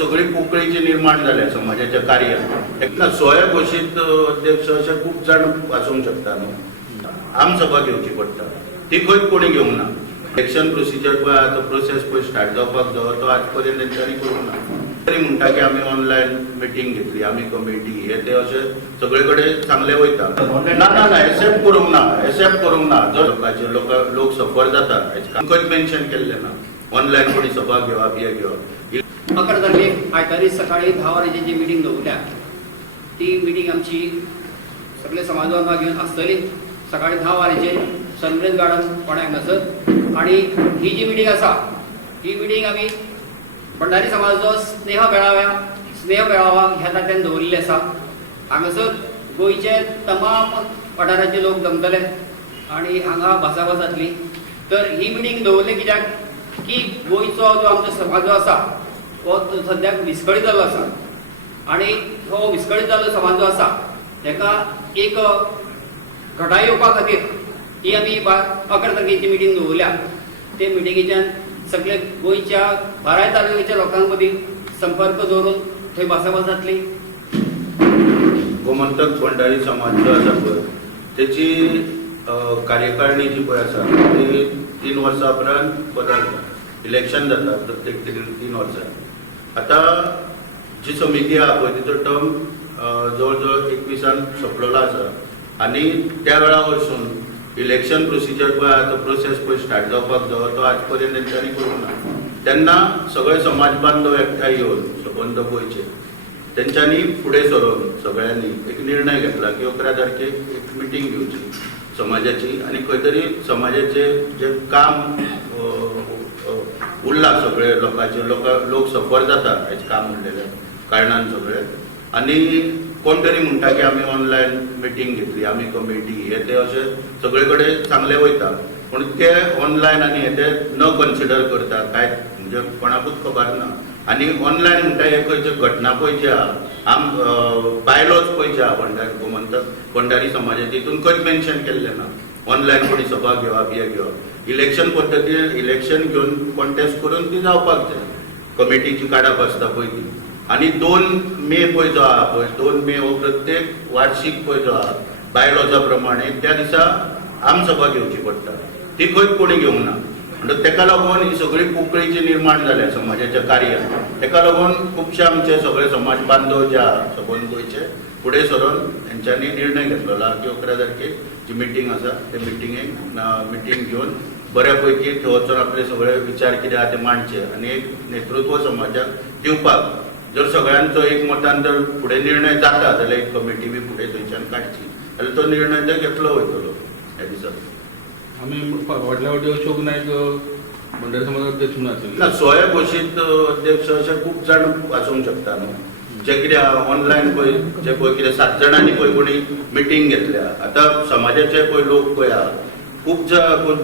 सगळी पोकळीची निर्माण जाल्या समाजाच्या कार्यात. एक स्वयंघोषित अध्यक्ष असे खूप जण वाचूंक शकता न्हू, आमसभा घेवची पडटा, ती खंयच कोणी घेवंक ना. इलेक्शन प्रोसिजर पळय तो प्रोसेस पळय स्टार्ट जावपाक जाय तो आज पर्यंत तेंच्यांनी करूंक ना. तरी म्हणटा की आमी ऑनलायन मिटींग घेतली, आमी कमिटी हे ते अशें सगळे कडेन चांगले वयता. ना ना ना एक्सेप्ट करूंक ना, एक्सेप्ट करूंक ना. जर लोकांचे लोक सफर जाता खंयच मेन्शन केल्लें ना ऑनलायन कोणी सभा घेवप हे घेवप. 11 तारखेक आयतारी सकाळी 10 वरांचेर मिटींग दवरल्या. ती मिटींग आमची सगळे समाजबांधवां घेवन आसतली. सकाळी 10 वरांचेर सनरायज गार्डन फोंड्या हांगासर. आणि ही जी मिटींग आसा ही मिटींग आमी भंडारी समाजाचो स्नेह मेळावा ह्या तारखेन दवरिल्ले आसा. हांगासर गोंयचे तमाम वाठाराचे लोक जमतले आनी हांगा भासाभास जातली. तर ही मिटींग दवरली कित्याक की गोंयचो जो आमचो समाज जो आसा तो सद्याक विस्कळीत जाल्लो आसा. आनी हो विस्कळीत जाल्लो समाज जो आसा ताका एक घटाय येवपा खातीर ही आमी 11 तारखेची मिटींग दवरल्या. ते मिटींगेच्यान सगळे गोंयच्या 12 तालुक्याच्या लोकां मदीं संपर्क दवरून थंय भासाभास जातली. गोमंतक भंडारी समाज जो आसा पळय तेची कार्यकारिणी जी पळय आसा ती 3 वर्सां उपरांत बदलता. इलेक्शन जाता प्रत्येक 3 वर्सां. आतां जी समिती आहा पळय तिचो टर्म जवळ जवळ 21 सोंपलेलो आसा. आनी त्या वेळा वरसून इलेक्शन प्रोसिजर पळय तो प्रोसेस पळय स्टार्ट जावपाक जाय तो आज पर्यंत तेंच्यांनी करूंक ना. तेन्ना सगळे समाज बांधव एकठांय येवन सबंद गोंयचे तेंच्यांनी फुडें सरून सगळ्यांनी एक निर्णय घेतला की 11 तारखेक एक मिटींग घेवची समाजाची. आनी खंय तरी समाजाचे जे काम उरला सगळे लोकांचे लोक सफर जाता हेच काम उरलेल्या कारणान सगळे. आनी कोण तरी म्हणटा की आमी ऑनलायन मिटींग घेतली, आमी कमिटी हे ते अशें सगळे कडेन चांगले वयता. पूण ते ऑनलायन आनी हे ते न कन्सिडर करता काय म्हणजे कोणाकूच खबर ना. आनी ऑनलायन म्हणटा हे खंयचे घटना पळयचे आहा बायलोच पळयचे आहा गोमंतक भंडारी समाजाची हितून खंयच मेन्शन केल्लें ना ऑनलायन कोणी सभा घेवप हे घेवप. इलेक्शन पद्दतीन इलेक्शन घेवन कॉन्टेस्ट करून ती जावपाक जाय. कमिटीची काडप आसता पळय ती. आनी 2 मे पळय जो आहा पळय 2 मे हो प्रत्येक वार्षिक पळय जो आहा बायलॉजा प्रमाणे त्या दिसा आमसभा घेवची पडटा. ती खंयच कोणी घेवंक ना. म्हणटच तेका लागून ही सगळी पोकळीची निर्माण जाल्या समाजाच्या कार्यात. तेका लागून खुबशे आमचे सगळे समाज बांधव जे आहा सबंद गोंयचे फुडें सरून तेंच्यांनी निर्णय घेतलेलो आहा की 11 तारखेक जी मिटींग आसा ते मिटींग घेवन बऱ्यापैकी थंय वचून आपले सगळे विचार कितें आहा ते मांडचे आनी एक नेतृत्व समाजाक दिवपाक. जर सगळ्यांचो एक मतान जर फुडें निर्णय जाता जाल्यार एक कमिटी बी फुडें थंयच्यान काडची जाल्यार तो निर्णय ते घेतलो वयतलो ह्या दिसा. आमी फाटल्या फावटी अशोक नायक भंडारी समाज अध्यक्ष म्हणून आशिल्ले ना. स्वयंघोषित अध्यक्ष अशे खूप जण वाचूंक शकता न्हू. जे कितें ऑनलायन पळय जे पळय कितें 7 जाणांनी पळय कोणी मिटींग घेतल्या. आतां समाजाचे पळय लोक पळय आहा खूब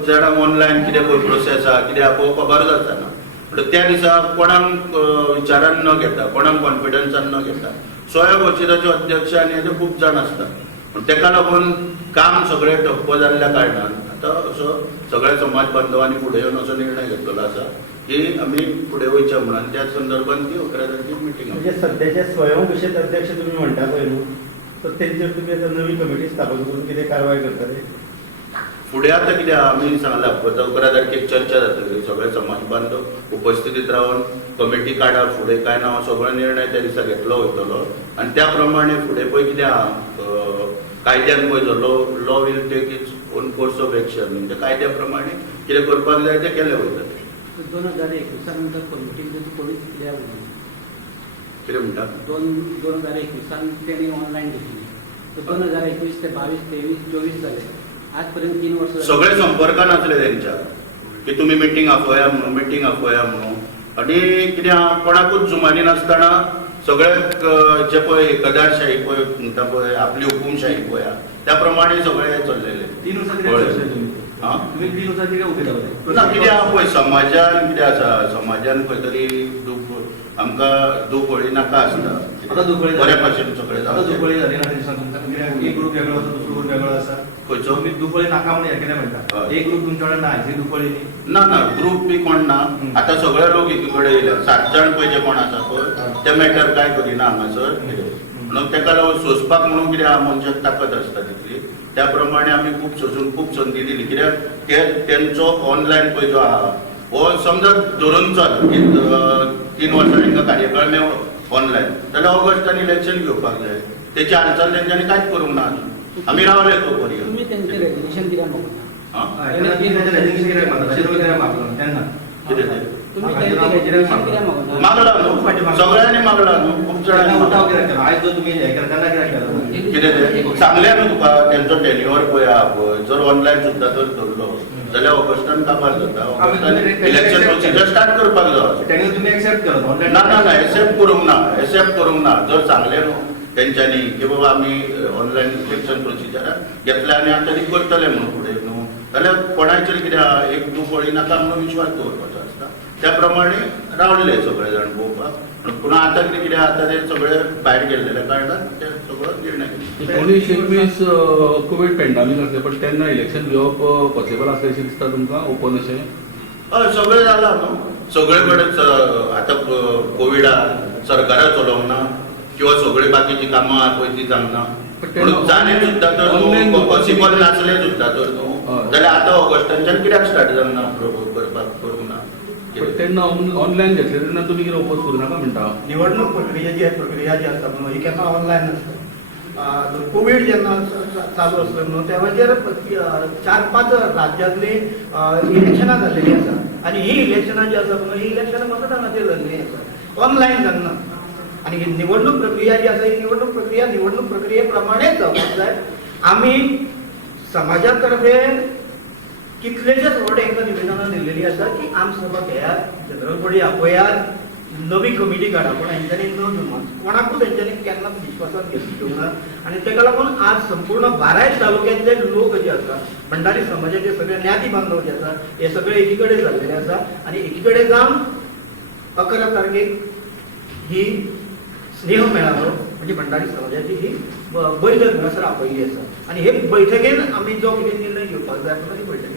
जाणांक ऑनलायन कितें पळय प्रोसेस आहा कितें आहा पळोवपाक बरें जाता ना. त्या दिसा कोणाक विचारान न घेता कोणाक कॉन्फिडन्सान न घेता स्वयंघोषिताचे अध्यक्ष आनी हे खूप जाण आसतात. पूण तेका लागून काम सगळें ठप्प जाल्ल्या कारणान आतां असो सगळ्या समाज बांधवांनी फुडें येवन असो निर्णय घेतलेलो आसा की आमी फुडें वयचे म्हणून. त्या संदर्भात ती 11 तारखेक मिटींग. म्हणजे सध्याचे स्वयंघोषित अध्यक्ष तुम्ही म्हणटा पळय न्हू, तर तेंचेर तुमी आतां नवी कमिटी स्थापन करून कितें कारवाय करतले? फुडें आतां कितें आमी सांगलां 11 तारखेक चर्चा जातली. सगळे समाज बांधव उपस्थितीत रावन कमिटी काडप फुडें काय ना सगळो निर्णय त्या दिसा घेतलो वयतलो. आनी त्या प्रमाणे फुडें पळय कितें आहा कायद्यान पळय जो law will take its own course of action. म्हणजे कायद्या प्रमाणे कितें करपाक जाय तें केलें वयतलें. 2021 नंतर कमिटी कोणीच कित्याक कितें म्हणटा 2021 तेणी ऑनलायन घेतली. 2021 ते 22, 23, 24 जाले. आज पर्यंत 3 वर्ष सगळे संपर्कान आसले तेंच्या की तुमी मिटींग आपया म्हणून. आनी कितें आहा कोणाकूच जुमानी नासतना सगळे जे पळय एकदारशाही पळय म्हणटा पळय आपली हुकूमशाही पळय त्या प्रमाणे सगळे चल्लेले. 3 वर्सां तुम्ही 3 वर्सां कित्याक उबे रावले? ना कितें आहा पळय समाजान कितें आसा समाजान खंय तरी आमकां दुखवळी नाका आसता. दुखवळी बऱ्या भाशेन सगळे दुखवळी जाली ना. एक ग्रूप वेगळो आसा दुसरो ग्रूप वेगळो आसा. खंयचो तुम्ही दुपळी नाका म्हणून हे कितें म्हणटा हय. एक ग्रुप तुमच्या कडेन ना ही दुपळी ना ना ग्रुप बी कोण ना हम्म. आता सगळे लोक एकीकडे येयले 7 जाण पळय जे कोण आसा पळय ते मॅटर काय करिना हांगासर म्हणून ताका लागून सोंसपाक म्हणून कितें आहा मनशाक ताकद आसता तितली त्या प्रमाणे आमी खूब सोसून खूब संदी दिली कित्याक तेंचो ऑनलायन पळय जो आहा हो समजा धरून चल की 3 वर्सां तांकां कार्यकाळ मेळ्ळो ऑनलायन जाल्यार ऑगस्टान इलेक्शन घेवपाक जाय तेची हालचाल तेंच्यांनी कांयच करूंक ना अजून आमी रावले तो पर्यंत तुम्ही त्यांचे रेजिग्नेशन कित्याक मागता हां तेन्ना कितें तें तुम्ही त्यांचे रेजिग्नेशन कित्याक मागता मागला न्हू सगळ्यांनी मागला न्हू खूब जाणांनी मागला. आयज जो तुम्ही हे केला तेन्ना कित्याक केला कितें तें सांगलें न्हू तुका तेंचो टेन्युअर पळय आहा पळय जर ऑनलायन सुद्दां जर धरलो जाल्यार ऑगस्टान काबार जाता ऑगस्टान इलेक्शन प्रोसिजर स्टार्ट करपाक जाय तेन्ना तुम्ही एक्सेप्ट केलो ऑनलायन ना ना ना एक्सेप्ट करूंक ना जर सांगलें न्हू तेंच्यांनी की बाबा आमी ऑनलायन इलेक्शन प्रोसिजराक घेतले आनी आतां ती करतले म्हणून फुडें न्हू जाल्यार कोणाचेर कितें आहा एक दुपळी नाका म्हणून विश्वास दवरपाचो आसता त्या प्रमाणे रावले सगळे जाण पळोवपाक पूण आतां कितें कितें आतां ते सगळे भायर गेल्लेल्या कारणान ते सगळो निर्णय घेतलो. 1920 कोविड पॅन्डेमिक आसलें पण तेन्ना इलेक्शन घेवप पॉसिबल आसलें अशें दिसता तुमकां ओपन अशें हय सगळें जालां न्हू सगळे कडेन आतां कोविडान सरकारा चलोवंक ना किंवा सगळीं बाकीची कामां आहा पळय ती जावंक ना म्हणून जालें सुद्दां तर Online न्हू पॉसिबल नासलें सुद्दां तर न्हू हय. जाल्यार आतां ऑगस्टाच्यान कित्याक स्टार्ट जावंक ना करपाक करूंक ना पण तेन्ना ऑनलायन घेतले तेन्ना तुमी कितें ओपोज करूं नाका म्हणटा निवडणूक प्रक्रिया जी आसता न्हू ही केन्ना ऑनलायन आसता कोविड जेन्ना चालू आसलो न्हू त्या वेळार 4-5 राज्यांतली इलेक्शनां जाल्लेली आसा आनी ही इलेक्शनां जी आसा न्हू ही इलेक्शनां मतदानाचेर जाल्लेली आसा ऑनलायन जावना आनी ही निवडणूक प्रक्रिया जी आसा ही निवडणूक प्रक्रिये प्रमाणेच जावपाक जाय आमी समाजा तर्फे कितलेशेच व्हड एका निवेदनां दिल्लेली आसा की आमसभा घेयात जनरल बॉडी आपयात नवी कमिटी काडा पूण हेंच्यांनी न जमत कोणाकूच हेंच्यांनी केन्नाच विश्वासात घेवंक ना आनी ताका लागून आज संपूर्ण 12 तालुक्यांतले लोक जे आसा भंडारी समाजाचे सगळे ज्ञाती बांधव जे आसा हे सगळे एकीकडे जाल्लेले आसा आनी एकीकडे जावन 11 तारखेक ही स्नेह मेळावो म्हणजे भंडारी समाजाची ही बैठक हांगासर आपयली आसा आनी हे बैठकेन आमी जो कितें निर्णय घेवपाक जाय आसलो ती बैठकीन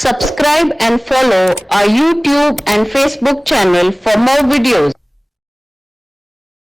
Subscribe and follow our YouTube and Facebook channel for more videos.